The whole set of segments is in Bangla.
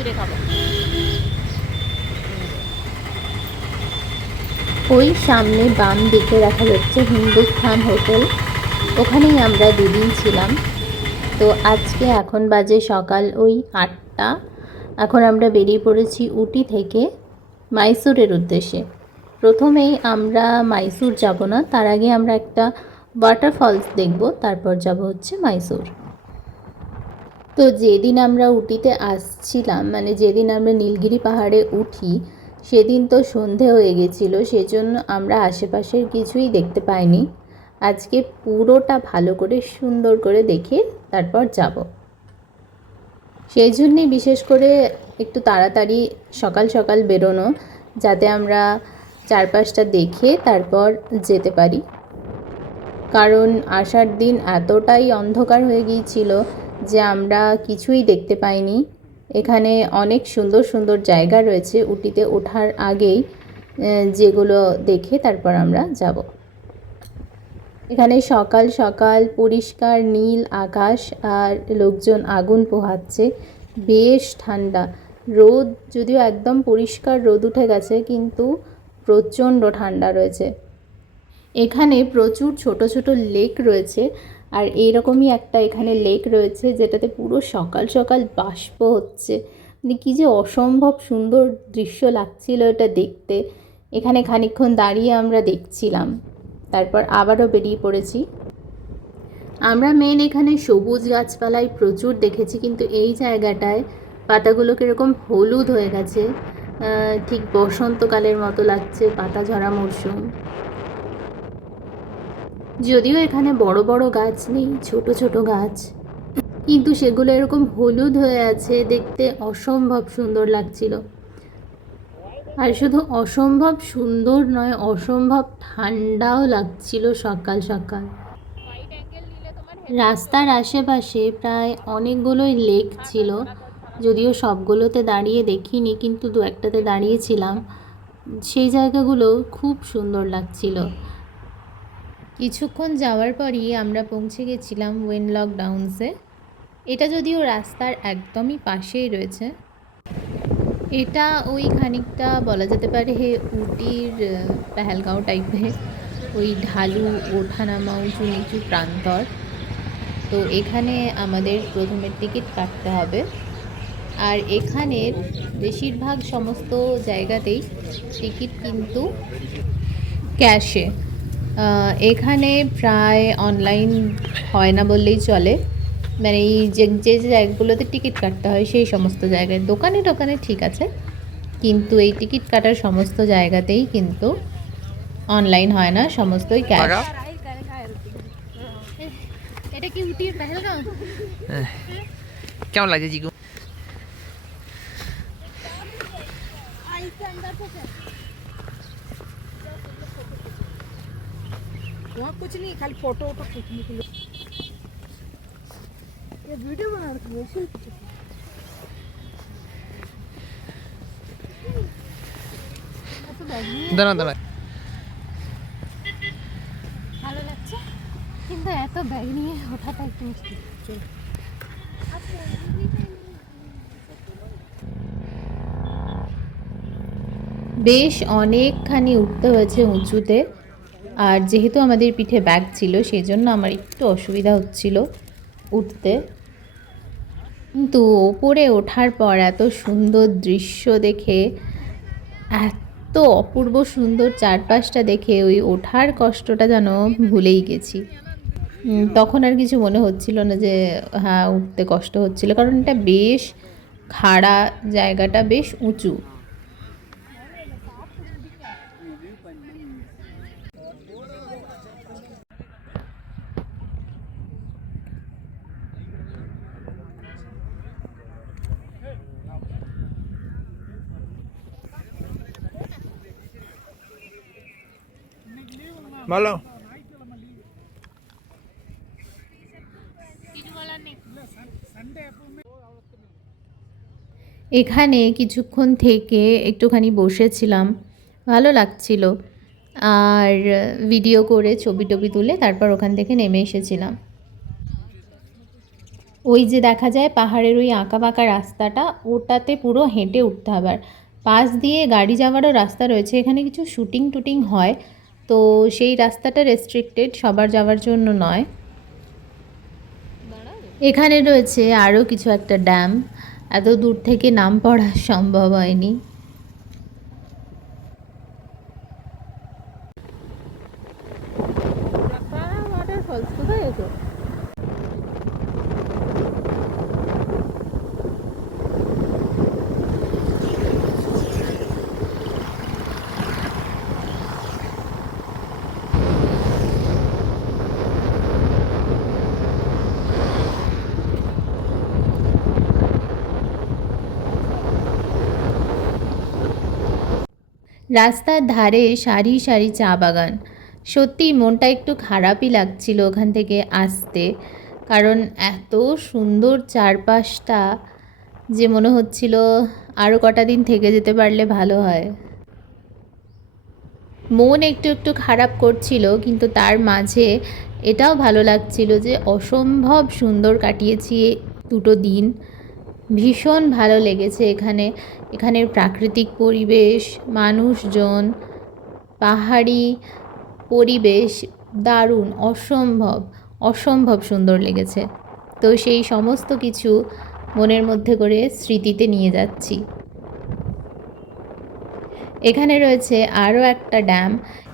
মাইসুরে খাবো। ওই সামনে বাম দিকে দেখা যাচ্ছে হিন্দুস্থান হোটেল, ওখানেই আমরা দুদিন ছিলাম। তো আজকে এখন বাজে সকাল ওই 8টা। এখন আমরা বেরিয়ে পড়েছি উটি থেকে মাইসুরের উদ্দেশ্যে। প্রথমেই আমরা মাইসুর যাব না, তার আগে আমরা একটা ওয়াটারফলস দেখব, তারপর যাব হচ্ছে মাইসুর। তো যেদিন আমরা উটিতে আসছিলাম, মানে যেদিন আমরা নীলগিরি পাহাড়ে উঠি, সেদিন তো সন্ধে হয়ে গেছিলো, সেজন্য আমরা আশেপাশের কিছুই দেখতে পাইনি। আজকে পুরোটা ভালো করে সুন্দর করে দেখে তারপর যাব। সেই জন্যেই বিশেষ করে একটু তাড়াতাড়ি সকাল সকাল বেরোনো, যাতে আমরা চারপাশটা দেখে তারপর যেতে পারি। কারণ আসার দিন এতটাই অন্ধকার হয়ে গিয়েছিল যে আমরা কিছুই দেখতে পাইনি। এখানে অনেক সুন্দর সুন্দর জায়গা রয়েছে উটিতে ওঠার আগেই, যেগুলো দেখে তারপর আমরা যাব। এখানে সকাল সকাল পরিষ্কার নীল আকাশ আর লোকজন আগুন পোহাচ্ছে, বেশ ঠান্ডা। রোদ যদিও একদম পরিষ্কার রোদ উঠে গেছে, কিন্তু প্রচণ্ড ঠান্ডা রয়েছে। এখানে প্রচুর ছোট ছোট লেক রয়েছে, আর এইরকমই একটা এখানে লেক রয়েছে যেটাতে পুরো সকাল সকাল বাষ্প হচ্ছে। মানে কী যে অসম্ভব সুন্দর দৃশ্য লাগছিল এটা দেখতে। এখানে খানিকক্ষণ দাঁড়িয়ে আমরা দেখছিলাম, তারপর আবারও বেরিয়ে পড়েছি। আমরা মেন এখানে সবুজ গাছপালায় প্রচুর দেখেছি, কিন্তু এই জায়গাটায় পাতাগুলো কীরকম হলুদ হয়ে গেছে, ঠিক বসন্তকালের মতো লাগছে, পাতা ঝরা মরশুম। যদিও এখানে বড় বড় গাছ নেই, ছোট ছোট গাছ, কিন্তু সেগুলো এরকম হলুদ হয়ে আছে, দেখতে অসম্ভব সুন্দর লাগছিল। আর শুধু অসম্ভব সুন্দর নয়, অসম্ভব ঠান্ডাও লাগছিল সকাল সকাল। রাস্তার আশেপাশে প্রায় অনেকগুলোই লেক ছিল, যদিও সবগুলোতে দাঁড়িয়ে দেখিনি, কিন্তু দু একটাতে দাঁড়িয়েছিলাম। সেই জায়গাগুলো খুব সুন্দর লাগছিল। কিছুক্ষণ যাওয়ার পরই আমরা পৌঁছে গেছিলাম ওয়েনলক ডাউনসে। এটা যদিও রাস্তার একদমই পাশেই রয়েছে। এটা ওই খানিকটা বলা যেতে পারে উটির পেহেলগাঁও টাইপের, ওই ঢালু ওঠানামা উঁচু নিচু প্রান্তর। তো এখানে আমাদের প্রথমে টিকিট কাটতে হবে, আর এখানের বেশিরভাগ সমস্ত জায়গাতেই টিকিট কিন্তু ক্যাশে। এখানে প্রায় অনলাইন হয় না বললেই চলে, মানে এই যে যে জায়গাগুলোতে টিকিট কাটতে হয় সেই সমস্ত জায়গায় দোকানে টোকানে ঠিক আছে, কিন্তু এই টিকিট কাটার সমস্ত জায়গাতেই কিন্তু অনলাইন হয় না, সমস্তই ক্যাশ। এটা কি উটির পেহেলগাঁও? কেমন লাগছে জিগু? वहाँ कुछ नहीं, खाली फोटो वोटो खींचने के लिए। ये वीडियो बना रखी है इसी। দাঁড়া দাঁড়া, ভালো লাগছে, কিন্তু এত ব্যাগ নিয়ে ওঠাটা একটু মুশকিল। বেশ অনেকখানি উঠতে হয়েছে উঁচুতে, আর যেহেতু আমাদের পিঠে ব্যাগ ছিল সেই জন্য আমার একটু অসুবিধা হচ্ছিল উঠতে। কিন্তু ওপরে ওঠার পর এত সুন্দর দৃশ্য দেখে, এত অপূর্ব সুন্দর চারপাশটা দেখে ওই ওঠার কষ্টটা যেন ভুলেই গেছি। তখন আর কিছু মনে হচ্ছিল না যে হ্যাঁ উঠতে কষ্ট হচ্ছিল, কারণ এটা বেশ খাড়া, জায়গাটা বেশ উঁচু। বলো। এখানে কিছুক্ষণ থেকে একটুখানি বসেছিলাম, ভালো লাগছিল, আর ভিডিও করে ছবি টবি তুলে তারপর ওখান থেকে নেমে এসেছিলাম। ওই যে দেখা যায় পাহাড়ের ওই আঁকা বাঁকা রাস্তাটা, ওটাতে পুরো হেঁটে উঠতে হবে। আর পাশ দিয়ে গাড়ি যাওয়ারও রাস্তা রয়েছে, এখানে কিছু শুটিং টুটিং হয়, তো সেই রাস্তাটা রেস্ট্রিক্টেড, সবার যাওয়ার জন্য নয়। এখানে রয়েছে আরও কিছু একটা ড্যাম, এত দূর থেকে নাম পড়া সম্ভব হয়নি। রাস্তার ধারে সারি সারি চা বাগান। সত্যি মনটা একটু খারাপই লাগছিল ওখান থেকে আসতে, কারণ এত সুন্দর চারপাশটা যে মনে হচ্ছিল আরও কটা দিন থেকে যেতে পারলে ভালো হয়। মন একটু একটু খারাপ করছিল, কিন্তু তার মাঝে এটাও ভালো লাগছিল যে অসম্ভব সুন্দর কাটিয়েছি দুটো দিন। ভীষণ ভালো লেগেছে এখানের প্রাকৃতিক পরিবেশ, মানুষজন, পাহাড়ি পরিবেশ দারুণ, অসম্ভব সুন্দর লেগেছে। তো সেই সমস্ত কিছু মনের মধ্যে করে স্মৃতিতে নিয়ে যাচ্ছি। এখানে রয়েছে আরও একটা ড্যাম।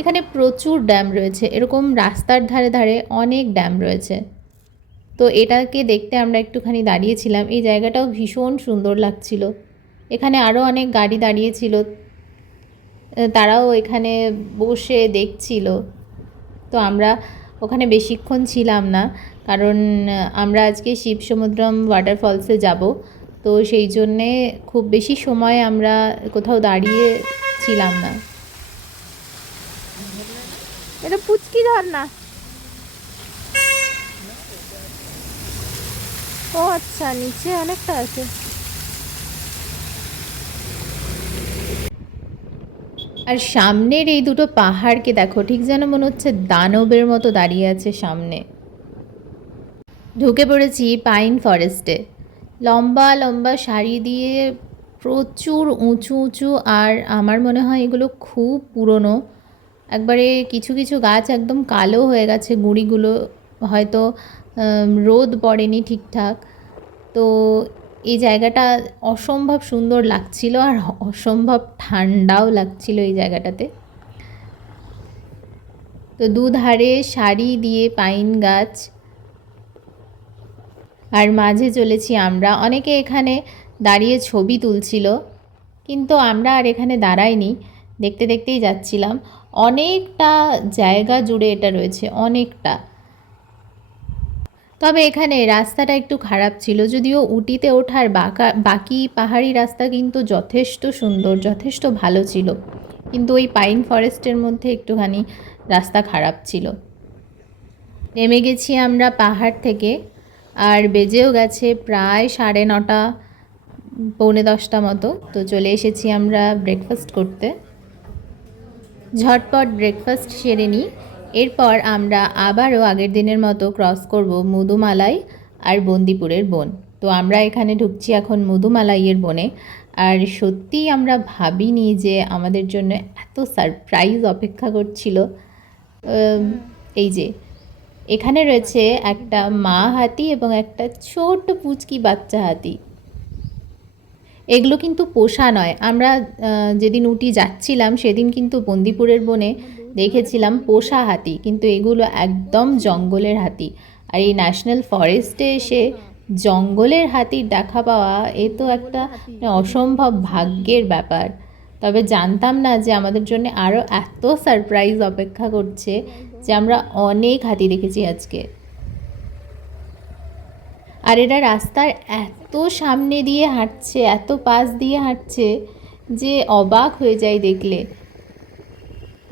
এখানে প্রচুর ড্যাম রয়েছে, এরকম রাস্তার ধারে ধারে অনেক ড্যাম রয়েছে। তো এটাকে দেখতে আমরা একটুখানি দাঁড়িয়েছিলাম। এই জায়গাটাও ভীষণ সুন্দর লাগছিল। এখানে আরও অনেক গাড়ি দাঁড়িয়েছিল, তারাও এখানে বসে দেখছিল। তো আমরা ওখানে বেশিক্ষণ ছিলাম না, কারণ আমরা আজকে শিবসমুদ্রম ওয়াটারফলসে যাব, তো সেই জন্যে খুব বেশি সময় আমরা কোথাও দাঁড়িয়ে ছিলাম না। এটা পুচকি ঝর্ণা। ও আচ্ছা, নিচে অনেকটা আছে। আর সামনের এই দুটো পাহাড়কে দেখো, ঠিক যেন মনে হচ্ছে দানবের মতো দাঁড়িয়ে আছে সামনে। ঢুকে পড়েছি পাইন ফরেস্টে। লম্বা লম্বা সারি দিয়ে প্রচুর উঁচু উঁচু, আর আমার মনে হয় এগুলো খুব পুরনো। একবারে কিছু কিছু গাছ একদম কালো হয়ে গেছে, গুঁড়িগুলো হয়তো রোদ পড়েনি ঠিকঠাক। তো এই জায়গাটা অসম্ভব সুন্দর লাগছিল, আর অসম্ভব ঠান্ডাও লাগছিল এই জায়গাটাতে। তো দুধারে সারি দিয়ে পাইন গাছ, আর মাঝে চলেছি আমরা। অনেকে এখানে দাঁড়িয়ে ছবি তুলছিল, কিন্তু আমরা আর এখানে দাঁড়াইনি, দেখতে দেখতেই যাচ্ছিলাম। অনেকটা জায়গা জুড়ে এটা রয়েছে, অনেকটা। তবে এখানে রাস্তাটা একটু খারাপ ছিল, যদিও উটিতে ওঠার বাকি পাহাড়ি রাস্তা কিন্তু যথেষ্ট সুন্দর, যথেষ্ট ভালো ছিল, কিন্তু ওই পাইন ফরেস্টের মধ্যে একটুখানি রাস্তা খারাপ ছিল। নেমে গেছি আমরা পাহাড় থেকে, আর বেজেও গেছে প্রায় 9:30, 9:45 মতো। তো চলে এসেছি আমরা ব্রেকফাস্ট করতে। ঝটপট ব্রেকফাস্ট সেরে নিই, এরপর আমরা আবারও আগের দিনের মতো ক্রস করব মধুমালাই আর বন্দিপুরের বন। তো আমরা এখানে ঢুকছি এখন মধুমালাইয়ের বনে, আর সত্যিই আমরা ভাবিনি যে আমাদের জন্য এত সারপ্রাইজ অপেক্ষা করছিল। এই যে এখানে রয়েছে একটা মা হাতি এবং একটা ছোট পুচকি বাচ্চা হাতি। এগুলো কিন্তু পোষা নয়। আমরা যেদিন উটি যাচ্ছিলাম সেদিন কিন্তু বন্দিপুরের বনে দেখেছিলাম পোষা হাতি, কিন্তু এগুলো একদম জঙ্গলের হাতি। আর এই ন্যাশনাল ফরেস্টে এসে জঙ্গলের হাতির দেখা পাওয়া, এ তো একটা অসম্ভব ভাগ্যের ব্যাপার। তবে জানতাম না যে আমাদের জন্য আরও এত সারপ্রাইজ অপেক্ষা করছে, যে আমরা অনেক হাতি দেখেছি আজকে। আর এরা রাস্তার এত সামনে দিয়ে হাঁটছে, এত পাশ দিয়ে হাঁটছে যে অবাক হয়ে যায় দেখলে।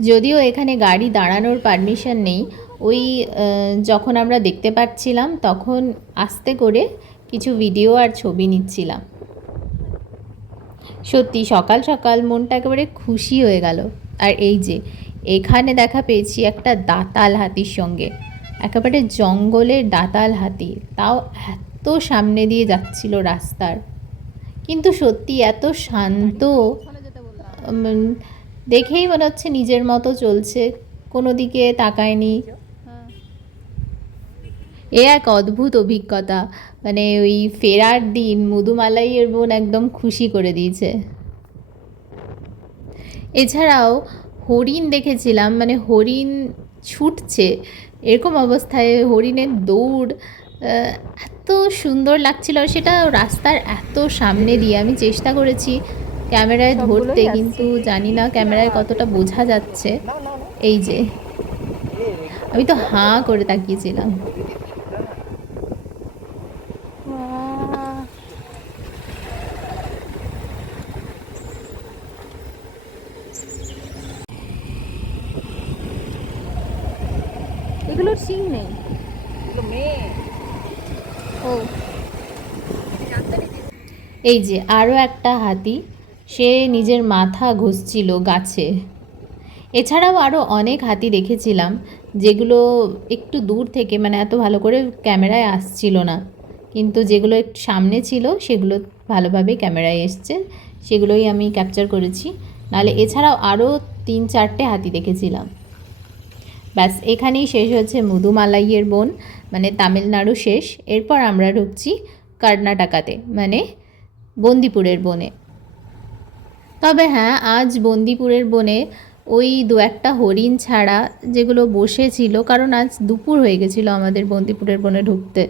যদিও এখানে গাড়ি দাঁড়ানোর পারমিশন নেই, ওই যখন আমরা দেখতে পাচ্ছিলাম তখন আস্তে করে কিছু ভিডিও আর ছবি নিচ্ছিলাম। সত্যি সকাল সকাল মনটা একেবারে খুশি হয়ে গেল। আর এই যে এখানে দেখা পেয়েছি একটা দাঁতাল হাতির সঙ্গে, একেবারে জঙ্গলের দাঁতাল হাতি, তাও এত এত সামনে দিয়ে যাচ্ছিল রাস্তার, কিন্তু সত্যি এত শান্ত, উম, দেখেই মনে হচ্ছে নিজের মতো চলছে, কোনো দিকে তাকায়নি। এ এক অদ্ভুত অভিজ্ঞতা, মানে ওই ফেরার দিন মধুমালাইয়ের বোন একদম খুশি করে দিয়েছে। এছাড়াও হরিণ দেখেছিলাম, মানে হরিণ ছুটছে, এরকম অবস্থায় হরিণের দৌড় এত সুন্দর লাগছিল। আর সেটা রাস্তার এত সামনে দিয়ে, আমি চেষ্টা করেছি ক্যামেরায় ধরতে, কিন্তু জানি না ক্যামেরায় কতটা বোঝা যাচ্ছে। এই যে আমি তো হাঁ করে তাকিয়েছিলাম। এগুলোর সিং নেই। ও এই যে আরও একটা হাতি, সে নিজের মাথা ঘষছিল গাছে। এছাড়াও আরও অনেক হাতি দেখেছিলাম, যেগুলো একটু দূর থেকে, মানে এত ভালো করে ক্যামেরায় আসছিল না, কিন্তু যেগুলো একটু সামনে ছিল সেগুলো ভালোভাবে ক্যামেরায় এসছে, সেগুলোই আমি ক্যাপচার করেছি। নাহলে এছাড়াও আরও 3-4টে হাতি দেখেছিলাম। ব্যাস, এখানেই শেষ হচ্ছে মুদুমালাইয়ের বন, মানে তামিলনাড়ু শেষ। এরপর আমরা ঢুকছি কর্ণাটকাতে, মানে বন্দিপুরের বনে। তবে হ্যাঁ, আজ বন্দিপুরের বনে ওই 2-1টা হরিণ ছাড়া, যেগুলো বসেছিল, কারণ আজ দুপুর হয়ে গেছিলো আমাদের বন্দিপুরের বনে ঢুকতে।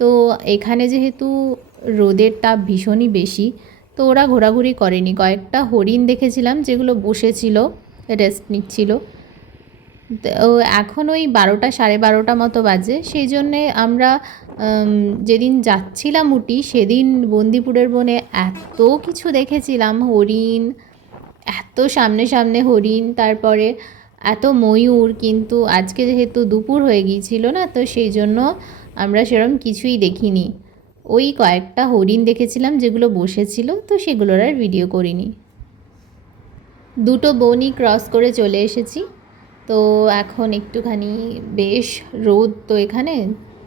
তো এখানে যেহেতু রোদের তাপ ভীষণই বেশি, তো ওরা ঘোরাঘুরি করেনি। কয়েকটা হরিণ দেখেছিলাম যেগুলো বসেছিল, রেস্ট নিচ্ছিল। তো এখন ওই 12টা 12:30 মতো বাজে, সেই জন্যে আমরা যেদিন যাচ্ছিলাম উটি, সেদিন বন্দিপুরের বনে এত কিছু দেখেছিলাম, হরিণ, এত সামনে সামনে হরিণ, তারপরে এত ময়ূর। কিন্তু আজকে যেহেতু দুপুর হয়ে গিয়েছিল না, তো সেই জন্য আমরা সেরকম কিছুই দেখিনি। ওই কয়েকটা হরিণ দেখেছিলাম যেগুলো বসেছিল, তো সেগুলোর আর ভিডিও করিনি। দুটো বনই ক্রস করে চলে এসেছি। তো এখন একটুখানি বেশ রোদ তো এখানে,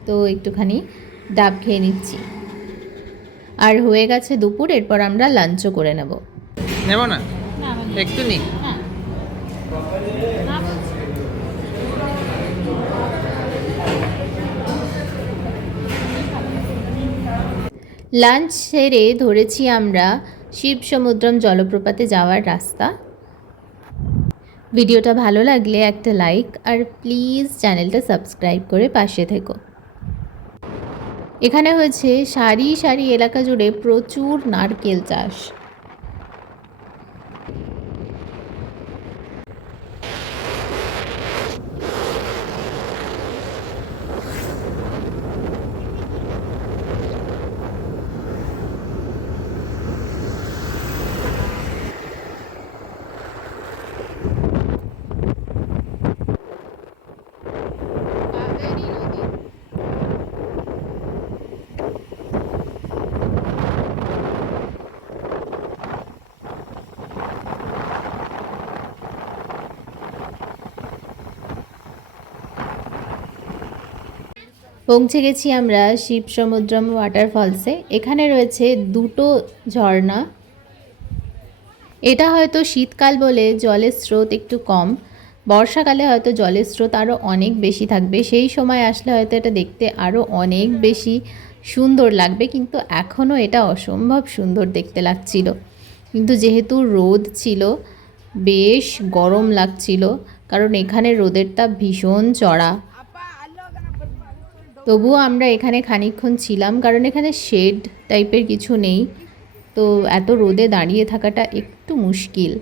তো একটুখানি ডাব খেয়ে নিচ্ছি। আর হয়ে গেছে দুপুর, এরপর আমরা লাঞ্চও করে নেব। নেব না একটু নি। লাঞ্চ সেরে ধরেছি আমরা শিবসমুদ্রম জলপ্রপাতে যাওয়ার রাস্তা। ভিডিওটা ভালো লাগলে একটা লাইক, আর প্লিজ চ্যানেলটা সাবস্ক্রাইব করে পাশে থেকো। এখানে হয়েছে সারি সারি এলাকা জুড়ে প্রচুর নারকেল চাষ। পৌঁছে গেছি আমরা শিবসমুদ্রম ওয়াটারফলসে। এখানে রয়েছে দুটো ঝর্ণা। এটা হয়তো শীতকাল বলে জলের স্রোত একটু কম, বর্ষাকালে হয়তো জলের স্রোত আরও অনেক বেশি থাকবে। সেই সময় আসলে হয়তো এটা দেখতে আরও অনেক বেশি সুন্দর লাগবে, কিন্তু এখনও এটা অসম্ভব সুন্দর দেখতে লাগছিল। কিন্তু যেহেতু রোদ ছিল, বেশ গরম লাগছিল, কারণ এখানে রোদের তাপ ভীষণ চড়া। তবুও আমরা এখানে খানিকক্ষণ ছিলাম, কারণ এখানে শেড টাইপের কিছু নেই, তো এত রোদে দাঁড়িয়ে থাকাটা একটু মুশকিল।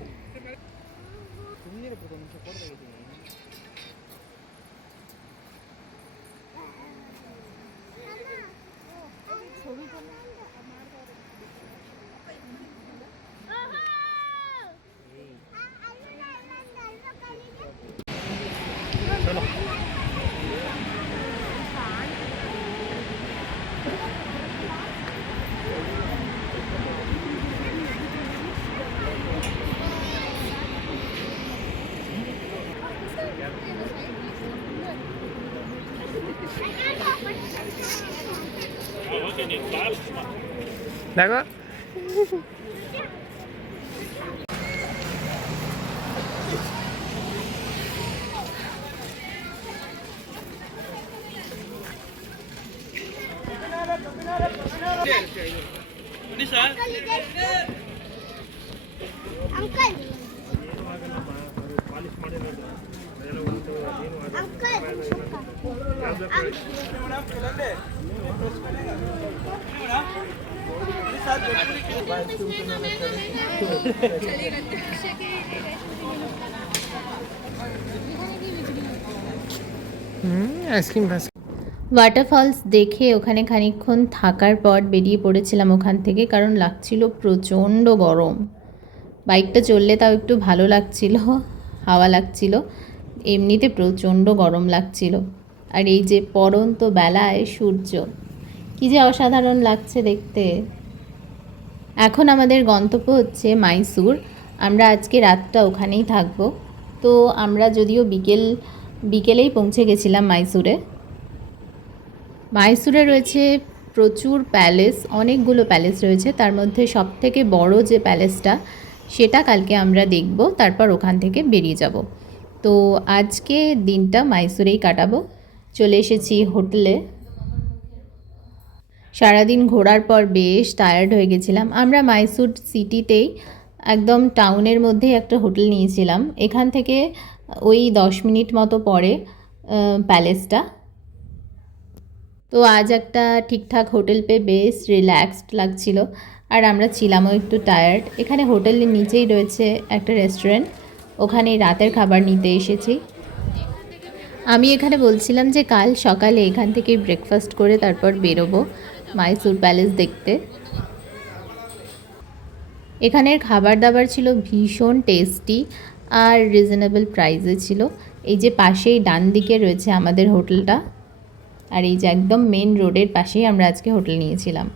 দেখো আইসক্রিম ওয়াটারফলস দেখে ওখানে খানিকক্ষণ থাকার পর বেরিয়ে পড়েছিলাম ওখান থেকে, কারণ লাগছিল প্রচণ্ড গরম। বাইকটা চললে তাও একটু ভালো লাগছিল, হাওয়া লাগছিল, এমনিতে প্রচণ্ড গরম লাগছিল। আর এই যে পড়ন্ত বেলায় সূর্য, কী যে অসাধারণ লাগছে দেখতে। এখন আমাদের গন্তব্য হচ্ছে মাইসুর। আমরা আজকে রাতটা ওখানেই থাকবো। তো আমরা যদিও বিকেলেই পৌঁছে গেছিলাম মাইসুরে। মাইসুরে রয়েছে প্রচুর প্যালেস, অনেকগুলো প্যালেস রয়েছে। তার মধ্যে সবথেকে বড় যে প্যালেসটা, সেটা কালকে আমরা দেখব, তারপর ওখান থেকে বেরিয়ে যাব। তো আজকে দিনটা মাইসুরেই কাটাবো। চলে এসেছি হোটেলে। সারাদিন ঘোরার পর বেশ টায়ার্ড হয়ে গেছিলাম। আমরা মাইসুর সিটিতেই একদম টাউনের মধ্যেই একটা হোটেল নিয়েছিলাম। এখান থেকে ওই 10 মিনিট মতো পরে প্যালেসটা। তো আজ একটা ঠিকঠাক হোটেল পেয়ে বেশ রিল্যাক্সড লাগছিল, আর আমরা ছিলামও একটু টায়ার্ড। এখানে হোটেলের নিচেই রয়েছে একটা রেস্টুরেন্ট, ওখানে রাতের খাবার নিতে এসেছি। আমি এখানে বলছিলাম যে কাল সকালে এখান থেকে ব্রেকফাস্ট করে তারপর বেরোবো মাইসুর প্যালেস দেখতে। এখানের খাবার দাবার ছিল ভীষণ টেস্টি আর রিজনেবল প্রাইসে ছিল। এই যে পাশেই ডান দিকে রয়েছে আমাদের হোটেলটা, আর এই যে একদম মেন রোডের পাশেই আমরা আজকে হোটেল নিয়েছিলাম।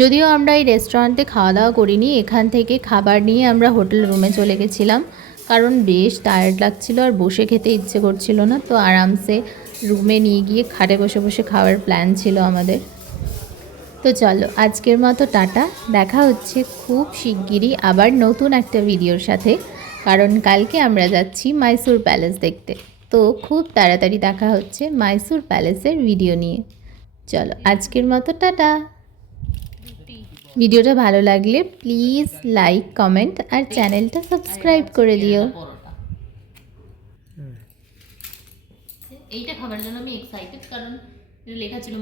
যদিও আমরা এই রেস্টুরেন্টে খাওয়া দাওয়া করিনি, এখান থেকে খাবার নিয়ে আমরা হোটেল রুমে চলে গেছিলাম, কারণ বেশ টায়ার্ড লাগছিল আর বসে খেতে ইচ্ছে করছিল না। তো আরামসে রুমে নিয়ে গিয়ে খাটে বসে বসে খাওয়ার প্ল্যান ছিল আমাদের। তো চলো আজকের মতো টাটা, দেখা হচ্ছে খুব শিগগিরই আবার নতুন একটা ভিডিওর সাথে, কারণ কালকে আমরা যাচ্ছি মাইসুর প্যালেস দেখতে। তো খুব তাড়াতাড়ি দেখা হচ্ছে মাইসুর প্যালেসের ভিডিও নিয়ে। চলো আজকের মতো টাটা। ভিডিওটা ভালো লাগলে প্লিজ লাইক, কমেন্ট আর চ্যানেলটা সাবস্ক্রাইব করে দিও। এইটা খাবার জন্য আমি এক্সাইটেড, কারণ লেখা ছিল